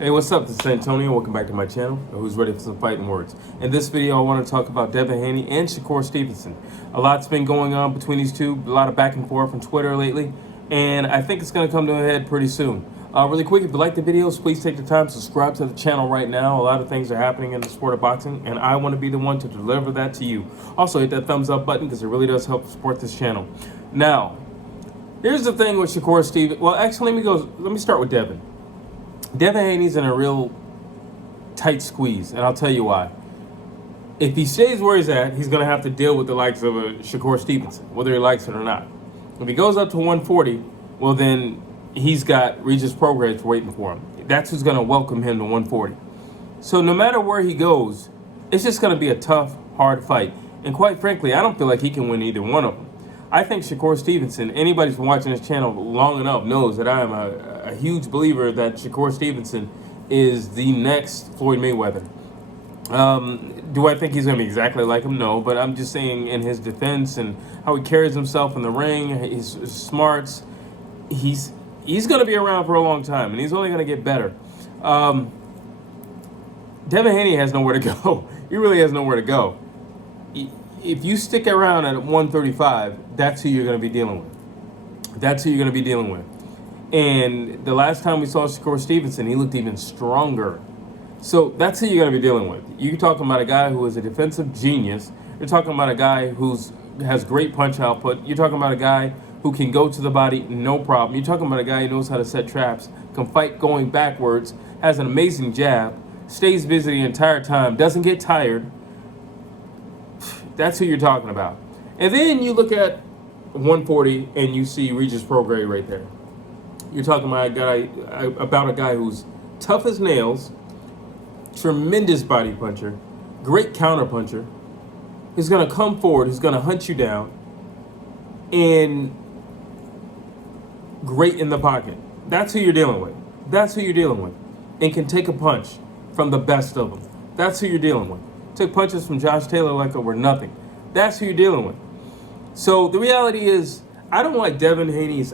Hey, what's up? This is Antonio. Welcome back to my channel. Who's ready for some fighting words? In this video, I want to talk about Devin Haney and Shakur Stevenson. A lot's been going on between these two, a lot of back and forth on Twitter lately, and I think it's going to come to a head pretty soon. Really quick, if you like the videos, please take the time to subscribe to the channel right now. A lot of things are happening in the sport of boxing, and I want to be the one to deliver that to you. Also, hit that thumbs up button because it really does help support this channel. Now, here's the thing with Shakur Stevenson. Well, actually, let me start with Devin. Devin Haney's in a real tight squeeze, and I'll tell you why. If he stays where he's at, he's going to have to deal with the likes of a Shakur Stevenson, whether he likes it or not. If he goes up to 140, well, then he's got Regis Prograis waiting for him. That's who's going to welcome him to 140. So no matter where he goes, it's just going to be a tough, hard fight. And quite frankly, I don't feel like he can win either one of them. I think Shakur Stevenson, anybody who's been watching this channel long enough knows that I am a huge believer that Shakur Stevenson is the next Floyd Mayweather. Do I think he's going to be exactly like him? No, but I'm just saying in his defense and how he carries himself in the ring, his smarts, he's going to be around for a long time, and he's only going to get better. Devin Haney has nowhere to go. He really has nowhere to go. If you stick around at 135, that's who you're going to be dealing with. That's who you're going to be dealing with. And the last time we saw Shakur Stevenson, he looked even stronger. So that's who you're going to be dealing with. You're talking about a guy who is a defensive genius. You're talking about a guy who has great punch output. You're talking about a guy who can go to the body, no problem. You're talking about a guy who knows how to set traps, can fight going backwards, has an amazing jab, stays busy the entire time, doesn't get tired. That's who you're talking about. And then you look at 140 and you see Regis Prograis right there. You're talking about a guy who's tough as nails, tremendous body puncher, great counter puncher. He's going to come forward, he's going to hunt you down, and great in the pocket. That's who you're dealing with. That's who you're dealing with. And can take a punch from the best of them. That's who you're dealing with. Took punches from Josh Taylor like it were nothing. That's who you're dealing with. So the reality is, I don't like Devin Haney's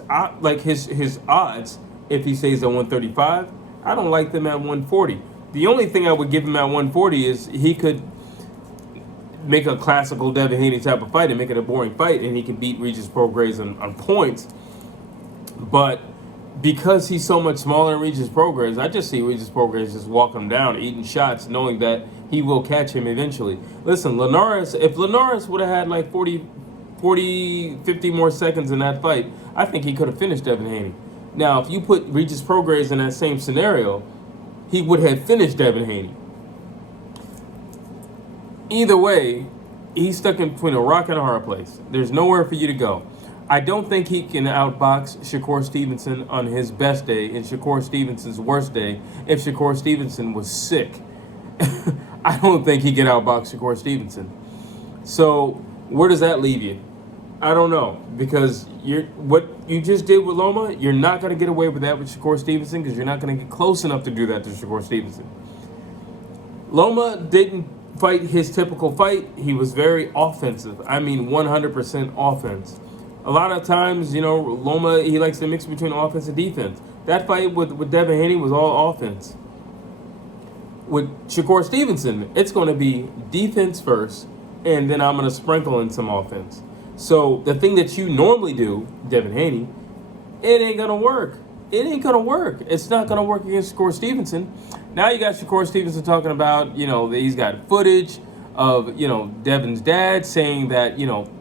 his odds if he stays at 135. I don't like them at 140. The only thing I would give him at 140 is he could make a classical Devin Haney type of fight and make it a boring fight, and he can beat Regis Prograis on points. But because he's so much smaller than Regis Prograis, I just see Regis Prograis just walking him down, eating shots, knowing that he will catch him eventually. Listen, if Linares would have had like 40, 50 more seconds in that fight, I think he could have finished Devin Haney. Now, if you put Regis Prograis in that same scenario, he would have finished Devin Haney. Either way, he's stuck in between a rock and a hard place. There's nowhere for you to go. I don't think he can outbox Shakur Stevenson on his best day and Shakur Stevenson's worst day if Shakur Stevenson was sick. I don't think he can outbox Shakur Stevenson. So where does that leave you? I don't know, because what you just did with Loma, you're not going to get away with that with Shakur Stevenson because you're not going to get close enough to do that to Shakur Stevenson. Loma didn't fight his typical fight. He was very offensive. I mean 100% offense. A lot of times, Loma, he likes to mix between offense and defense. That fight with Devin Haney was all offense. With Shakur Stevenson, it's going to be defense first, and then I'm going to sprinkle in some offense. So the thing that you normally do, Devin Haney, it ain't going to work. It ain't going to work. It's not going to work against Shakur Stevenson. Now you got Shakur Stevenson talking about, that he's got footage of, Devin's dad saying that,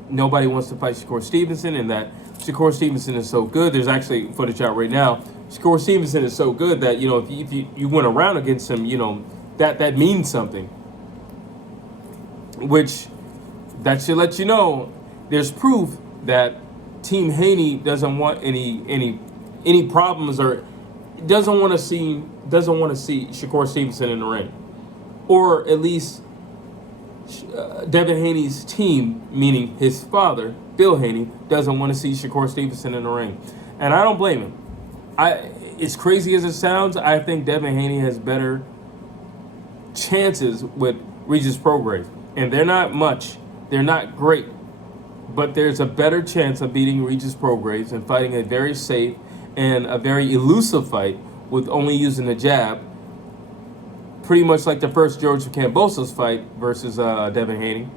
nobody wants to fight Shakur Stevenson and that Shakur Stevenson is so good. There's actually footage out right now. Shakur Stevenson is so good that, if you went around against him, that means something. Which, that should let you know there's proof that Team Haney doesn't want any problems or doesn't want to see Shakur Stevenson in the ring. Or at least Devin Haney's team, meaning his father, Bill Haney, doesn't want to see Shakur Stevenson in the ring. And I don't blame him. As crazy as it sounds, I think Devin Haney has better chances with Regis Prograis. And they're not much. They're not great. But there's a better chance of beating Regis Prograis and fighting a very safe and a very elusive fight with only using the jab pretty much like the first George Kambosos fight versus Devin Haney,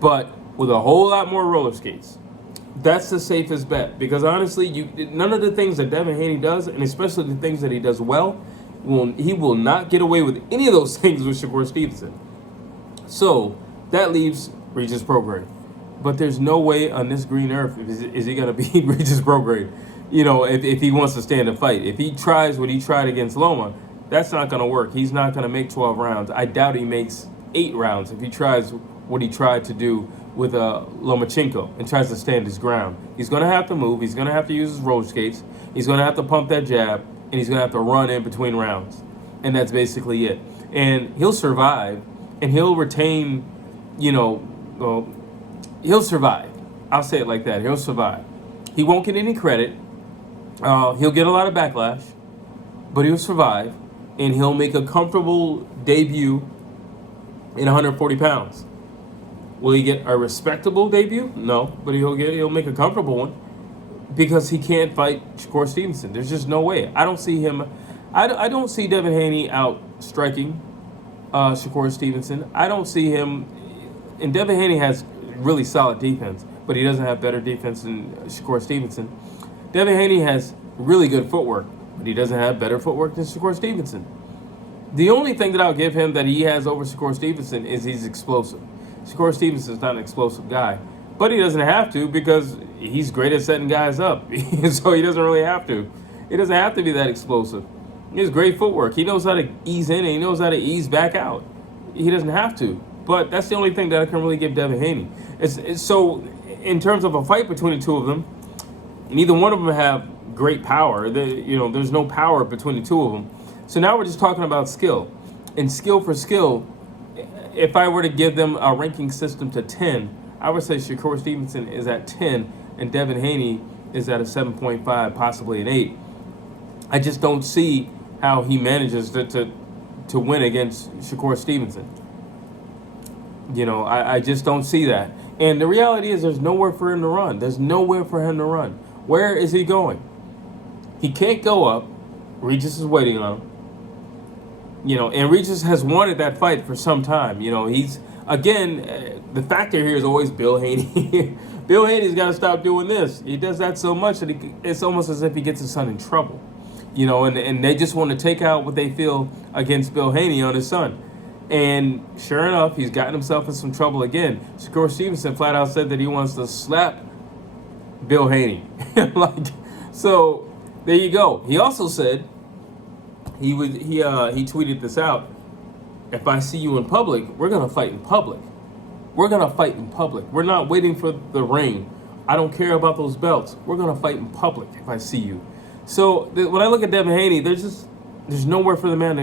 but with a whole lot more roller skates. That's the safest bet, because honestly, none of the things that Devin Haney does, and especially the things that he does well, he will not get away with any of those things with Shakur Stevenson. So that leaves Regis Prograis. But there's no way on this green earth is he going to beat Regis Prograis, if he wants to stand and fight. If he tries what he tried against Loma, that's not going to work. He's not going to make 12 rounds. I doubt he makes 8 rounds if he tries what he tried to do with Lomachenko and tries to stand his ground. He's going to have to move. He's going to have to use his roller skates. He's going to have to pump that jab, and he's going to have to run in between rounds. And that's basically it. And he'll survive, and he'll retain, he'll survive. I'll say it like that. He'll survive. He won't get any credit. He'll get a lot of backlash, but he'll survive, and he'll make a comfortable debut in 140 pounds. Will he get a respectable debut? No, but he'll make a comfortable one, because he can't fight Shakur Stevenson. There's just no way. I don't see him. I don't see Devin Haney out striking Shakur Stevenson. I don't see him. And Devin Haney has really solid defense, but he doesn't have better defense than Shakur Stevenson. Devin Haney has really good footwork, but he doesn't have better footwork than Shakur Stevenson. The only thing that I'll give him that he has over Shakur Stevenson is he's explosive. Shakur Stevenson's not an explosive guy, but he doesn't have to, because he's great at setting guys up. So he doesn't really have to. He doesn't have to be that explosive. He has great footwork. He knows how to ease in, and he knows how to ease back out. He doesn't have to. But that's the only thing that I can really give Devin Haney. So in terms of a fight between the two of them, neither one of them have great power. There's no power between the two of them. So now we're just talking about skill. And skill for skill, if I were to give them a ranking system to 10, I would say Shakur Stevenson is at 10 and Devin Haney is at a 7.5, possibly an 8. I just don't see how he manages to win against Shakur Stevenson. I just don't see that. And the reality is there's nowhere for him to run. There's nowhere for him to run. Where is he going? He can't go up. Regis is waiting on him. And Regis has wanted that fight for some time. He's, again, the factor here is always Bill Haney. Bill Haney's got to stop doing this. He does that so much that it's almost as if he gets his son in trouble. And they just want to take out what they feel against Bill Haney on his son. And sure enough, he's gotten himself in some trouble again. Shakur Stevenson flat out said that he wants to slap Bill Haney. So there you go. He also said, he tweeted this out: if I see you in public, we're going to fight in public. We're going to fight in public. We're not waiting for the ring. I don't care about those belts. We're going to fight in public if I see you. So when I look at Devin Haney, there's nowhere for the man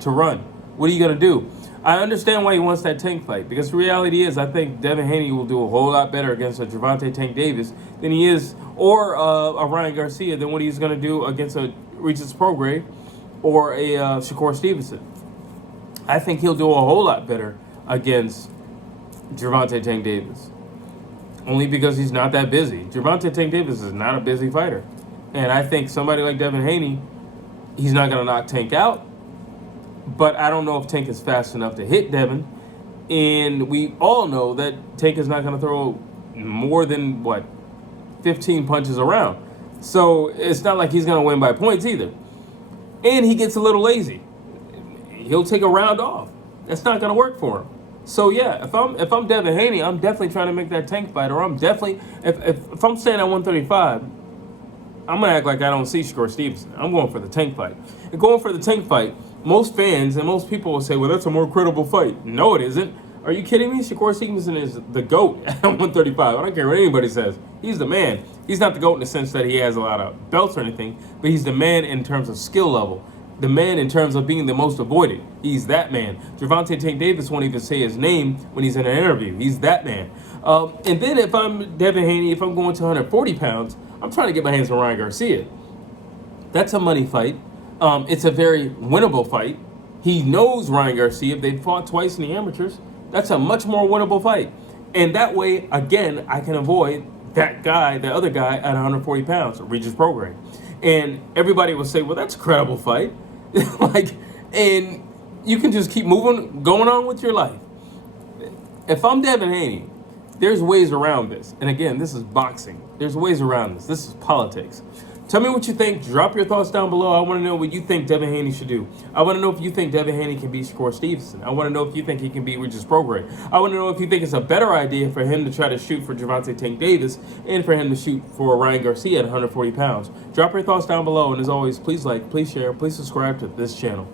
to run. What are you going to do? I understand why he wants that Tank fight, because the reality is I think Devin Haney will do a whole lot better against a Gervonta Tank Davis than he is, or a Ryan Garcia, than what he's going to do against a Regis Prograis or a Shakur Stevenson. I think he'll do a whole lot better against Gervonta Tank Davis, only because he's not that busy. Gervonta Tank Davis is not a busy fighter. And I think somebody like Devin Haney, he's not going to knock Tank out, but I don't know if Tank is fast enough to hit Devin. And we all know that Tank is not going to throw more than, 15 punches around. So it's not like he's going to win by points either. And he gets a little lazy. He'll take a round off. That's not going to work for him. So yeah, if I'm Devin Haney, I'm definitely trying to make that Tank fight, or I'm definitely, if I'm staying at 135, I'm going to act like I don't see Shakur Stevenson. I'm going for the Tank fight. And going for the Tank fight, most fans and most people will say, well, that's a more credible fight. No, it isn't. Are you kidding me? Shakur Stevenson is the GOAT at 135. I don't care what anybody says. He's the man. He's not the GOAT in the sense that he has a lot of belts or anything, but he's the man in terms of skill level. The man in terms of being the most avoided. He's that man. Gervonta Tank Davis won't even say his name when he's in an interview. He's that man. And then if I'm Devin Haney, if I'm going to 140 pounds, I'm trying to get my hands on Ryan Garcia. That's a money fight. It's a very winnable fight. He knows Ryan Garcia. They've fought twice in the amateurs. That's a much more winnable fight. And that way, again, I can avoid that guy, the other guy at 140 pounds, Regis Prograis. And everybody will say, well, that's a credible fight. And you can just keep going on with your life. If I'm Devin Haney, there's ways around this. And again, this is boxing. There's ways around this. This is politics. Tell me what you think. Drop your thoughts down below. I want to know what you think Devin Haney should do. I want to know if you think Devin Haney can beat Shakur Stevenson. I want to know if you think he can beat Regis Prograis. I want to know if you think it's a better idea for him to try to shoot for Gervonta Tank Davis and for him to shoot for Ryan Garcia at 140 pounds. Drop your thoughts down below. And as always, please like, please share, please subscribe to this channel.